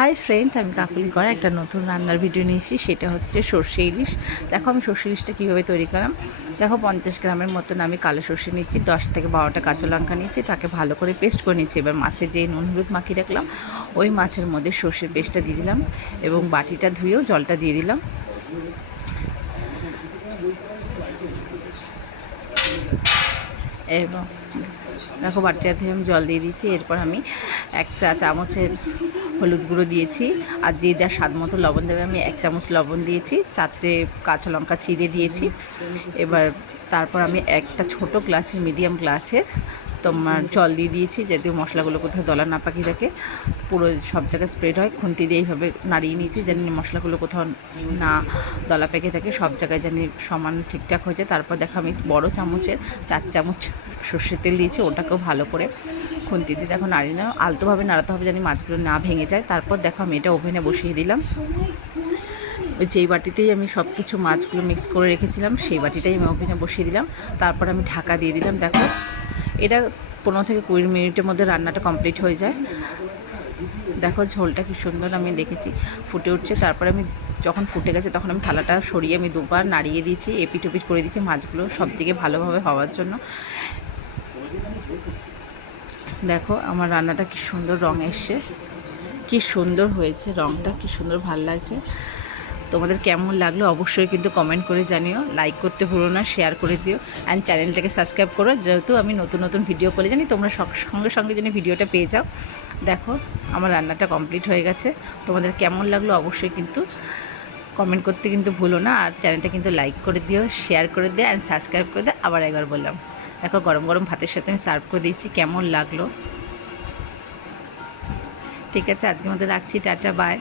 Hi friend, আমি কাকুলি করা একটা নতুন রান্নার ভিডিও নিয়েছি। সেটা হচ্ছে সর্ষে ইলিশ। দেখো আমি সর্ষে ইলিশটা কীভাবে তৈরি করলাম। দেখো 50 গ্রামের মতন আমি কালো সর্ষে নিচ্ছি, 10 থেকে 12টা কাঁচা লঙ্কা নিচ্ছি, তাকে ভালো করে পেস্ট করে নিচ্ছি। এবার মাছে যে নুন হলুদ মাখিয়ে রাখলাম ওই মাছের মধ্যে সর্ষের পেস্টটা দিয়ে দিলাম এবং বাটিটা ধুয়েও জলটা দিয়ে দিলাম। এবং দেখো বাটিটা ধুয়ে আমি জল দিয়ে দিয়েছি। এরপর আমি 1 চা চামচের হলুদ গুঁড়ো দিয়েছি, আর যে যার স্বাদ মতো লবণ দেবে। আমি 1 চামচ লবণ দিয়েছি, 4টে কাঁচা লঙ্কা চিড়ে দিয়েছি। এবার তারপর আমি একটা ছোট গ্লাসের মিডিয়াম গ্লাসের তোমার জল দিয়ে দিয়েছি, যাতে মশলাগুলো কোথাও দলা না পাকিয়ে থাকে, পুরো সব জায়গায় স্প্রেড হয়। খুন্তি দিয়ে এইভাবে নাড়িয়ে নিয়েছি যেন মশলাগুলো কোথাও না দলা পেকে থাকে, সব জায়গায় যেন সমান ঠিকঠাক হয়ে যায়। তারপর দেখো আমি বড় চামচের 4 চামচ সর্ষের তেল দিয়েছি, ওটাকেও ভালো করে খুন্তি দিয়ে দেখো নাড়িয়ে নাও, আলতোভাবে নাড়াতে হবে যেন মাছগুলো না ভেঙে যায়। তারপর দেখো আমি এটা ওভেনে বসিয়ে দিলাম। ওই যেই বাটিতেই আমি সব কিছু মাছগুলো মিক্স করে রেখেছিলাম সেই বাটিটাই আমি ওভেনে বসিয়ে দিলাম। তারপর আমি ঢাকা দিয়ে দিলাম। দেখো এটা 15 থেকে 20 মিনিটের মধ্যে রান্নাটা কমপ্লিট হয়ে যায়। দেখো ঝোলটা কি সুন্দর আমি দেখেছি ফুটে উঠছে। তারপরে আমি যখন ফুটে গেছে তখন আমি থালাটা সরিয়ে আমি দুবার নাড়িয়ে দিয়েছি, এপিট ওপিট করে দিয়েছি মাছগুলো সব দিকে ভালোভাবে হওয়ার জন্য। দেখো আমার রান্নাটা কি সুন্দর রঙ এসছে, কি সুন্দর হয়েছে, রঙটা কি সুন্দর ভালো লাগছে। তোমাদের কেমন লাগলো অবশ্যই কিন্তু কমেন্ট করে জানিও, লাইক করতে ভুলো না, শেয়ার করে দিও, অ্যান্ড চ্যানেলটাকে সাবস্ক্রাইব করো, যেহেতু আমি নতুন নতুন ভিডিও করে জানি তোমরা সঙ্গে সঙ্গে যেন ভিডিওটা পেয়ে যাও। দেখো আমার রান্নাটা কমপ্লিট হয়ে গেছে। তোমাদের কেমন লাগলো অবশ্যই কিন্তু কমেন্ট করতে কিন্তু ভুলো না, আর চ্যানেলটা কিন্তু লাইক করে দিও, শেয়ার করে দিও, অ্যান্ড সাবস্ক্রাইব করে দিও। আবার একবার বললাম, দেখো গরম গরম ভাতের সাথে আমি সার্ভ করে দিয়েছি, কেমন লাগলো। ঠিক আছে, আজকের মধ্যে রাখছি, টাটা বাই।